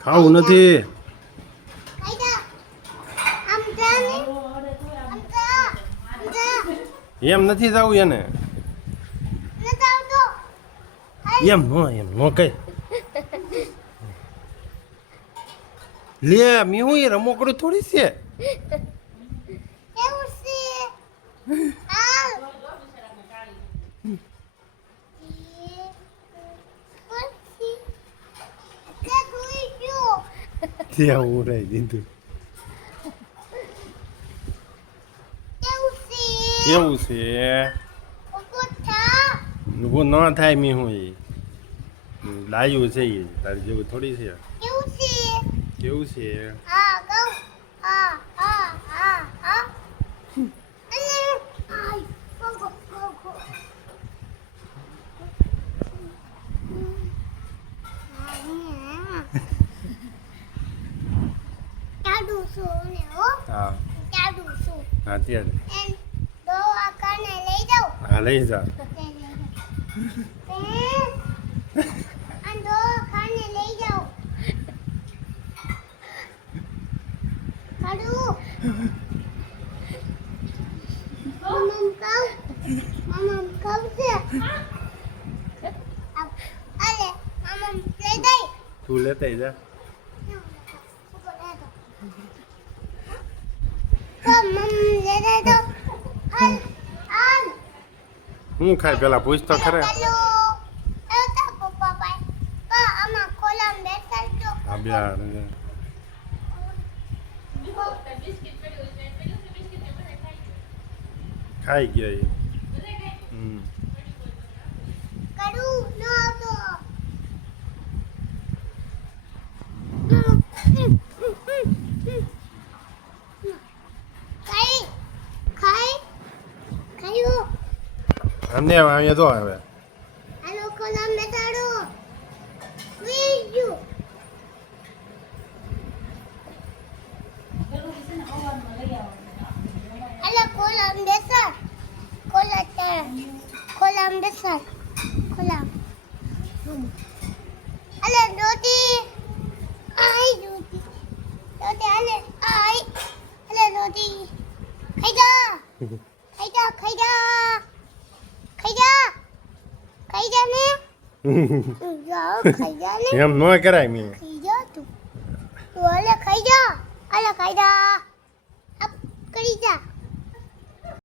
ખાવું નથી એમ નથી જવું એને એમ નો કઈ લે મીહું એ રમકડું થોડી છે ત્યાં ઉડાઈ દીધું કેવું છે ઊભું ન થાય મીહું એ લાયું છે એ તારી જેવું થોડી છે કેવું છે હા હા ત્યારે હા લઈ જા તું લેતા જા હું ખાય પેલા પૂછ તો ખરે હા બ્યાર ખાઈ ગયો એ અને અહીંયા જો હવે એમ ન કરાય મી ખાઈ જા તું ખાઈ જા